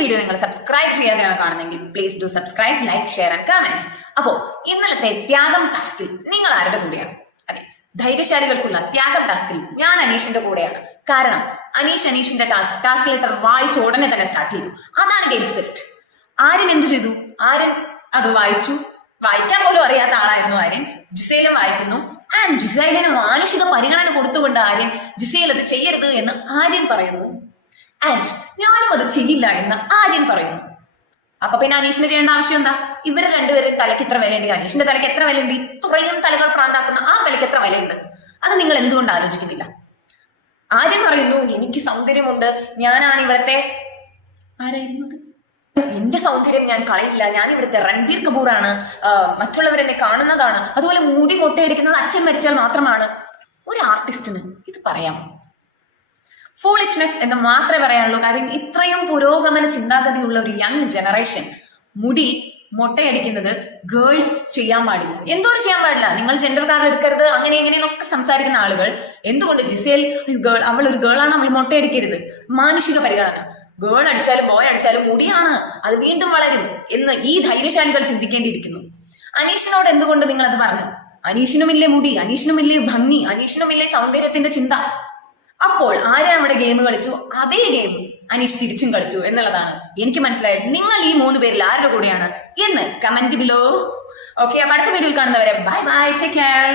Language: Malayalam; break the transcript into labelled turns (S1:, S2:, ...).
S1: വീഡിയോ നിങ്ങൾ സബ്സ്ക്രൈബ് ചെയ്യാതെയാണ് കാണുന്നെങ്കിൽ please do subscribe like share and comment അപ്പോൾ ഇന്നലത്തെ ത്യാഗം ടാസ്കിൽ നിങ്ങൾ ആരുടെ കൂടെയാണ്? അതെ ധൈര്യശാലികൾക്കുള്ള ത്യാഗം ടാസ്കിൽ ഞാൻ അനീഷിന്റെ കൂടെയാണ്. കാരണം അനീഷ് അനീഷിന്റെ ടാസ്ക് ടാസ്ക് ലെറ്റർ വായിച്ച ഉടനെ തന്നെ സ്റ്റാർട്ട് ചെയ്തു. അതാണ് ഗെയിം സ്പിരിറ്റ് ആര്യൻ എന്ത് ചെയ്തു? ആര്യൻ അത് വായിച്ചു. വായിക്കാൻ പോലും അറിയാത്ത ആളായിരുന്നു ആര്യൻ. ജിസൈലും വായിക്കുന്നു. ആൻഡ് ജിസൈലിന് മാനുഷിക പരിഗണന കൊടുത്തുകൊണ്ട് ആര്യൻ ജിസൈൽ അത് ചെയ്യരുത് എന്ന് ആര്യൻ പറയുന്നു. ആൻഡ് ഞാനും അത് ചെയ്യില്ല എന്ന് ആര്യൻ പറയുന്നു. അപ്പൊ പിന്നെ അനീഷിന് ചെയ്യേണ്ട ആവശ്യം എന്താ? ഇവരെ രണ്ടുപേരും തലയ്ക്ക് ഇത്ര വിലയുണ്ട്. അനീഷിന്റെ തലയ്ക്ക് എത്ര വിലയുണ്ട്? ഇത്രയും തലകൾ പ്രാന്താക്കുന്ന ആ തലയ്ക്ക് എത്ര വിലയുണ്ട്? അത് നിങ്ങൾ എന്തുകൊണ്ട് ആലോചിക്കുന്നില്ല? ആര്യൻ പറയുന്നു എനിക്ക് സൗന്ദര്യമുണ്ട്. ഞാനാണ് ഇവിടത്തെ ആരായിരുന്നു അത്? എന്റെ സൗന്ദര്യം ഞാൻ കളയില്ല. ഞാൻ ഇവിടുത്തെ രൺബീർ കപൂറാണ്. മറ്റുള്ളവർ എന്നെ കാണുന്നതാണ്. അതുപോലെ മൂടി മുട്ടയടിക്കുന്നത് അച്ഛൻ മരിച്ചാൽ മാത്രമാണ്. ഒരു ആർട്ടിസ്റ്റിന് ഇത് പറയാം ഫൂളിഷ്നെസ് എന്ന് മാത്രമേ പറയാനുള്ളൂ. കാര്യം ഇത്രയും പുരോഗമന ചിന്താഗതിയുള്ള ഒരു യങ് ജനറേഷൻ മുടി മുട്ടയടിക്കുന്നത് ഗേൾസ് ചെയ്യാൻ പാടില്ല. എന്തുകൊണ്ട് ചെയ്യാൻ പാടില്ല? നിങ്ങൾ ജെൻഡർ കാർഡ് എടുക്കരുത് അങ്ങനെ എങ്ങനെയെന്നൊക്കെ സംസാരിക്കുന്ന ആളുകൾ എന്തുകൊണ്ട് ജിസേൽ ഗേൾ അവൾ ഒരു ഗേൾ ആണ് അവൾ മുട്ടയടിക്കരുത്. മാനുഷിക പരിഗണന. ഗേൾ അടിച്ചാലും ബോയ് അടിച്ചാലും മുടിയാണ് അത് വീണ്ടും വളരും എന്ന് ഈ ധൈര്യശാലികൾ ചിന്തിക്കേണ്ടിയിരിക്കുന്നു. അനീഷിനോട് എന്തുകൊണ്ട് നിങ്ങൾ അത് പറഞ്ഞു? അനീഷിനുമില്ലേ മുടി അനീഷിനുമില്ലേ ഭംഗി അനീഷിനുമില്ലേ സൗന്ദര്യത്തിന്റെ ചിന്ത? അപ്പോൾ ആരെ നമ്മുടെ ഗെയിം കളിച്ചു? അതേ ഗെയിം അനീഷ് തിരിച്ചും കളിച്ചു എന്നുള്ളതാണ്. എനിക്ക് മനസ്സിലായത്. നിങ്ങൾ ഈ മൂന്ന് പേരിൽ ആരുടെ കൂടെയാണ്? എന്ന് കമന്റ് ബിലോ ഓക്കെ അടുത്ത വീഡിയോയിൽ കാണുന്നവരെ ബൈ ബൈ ടേക്ക് കെയർ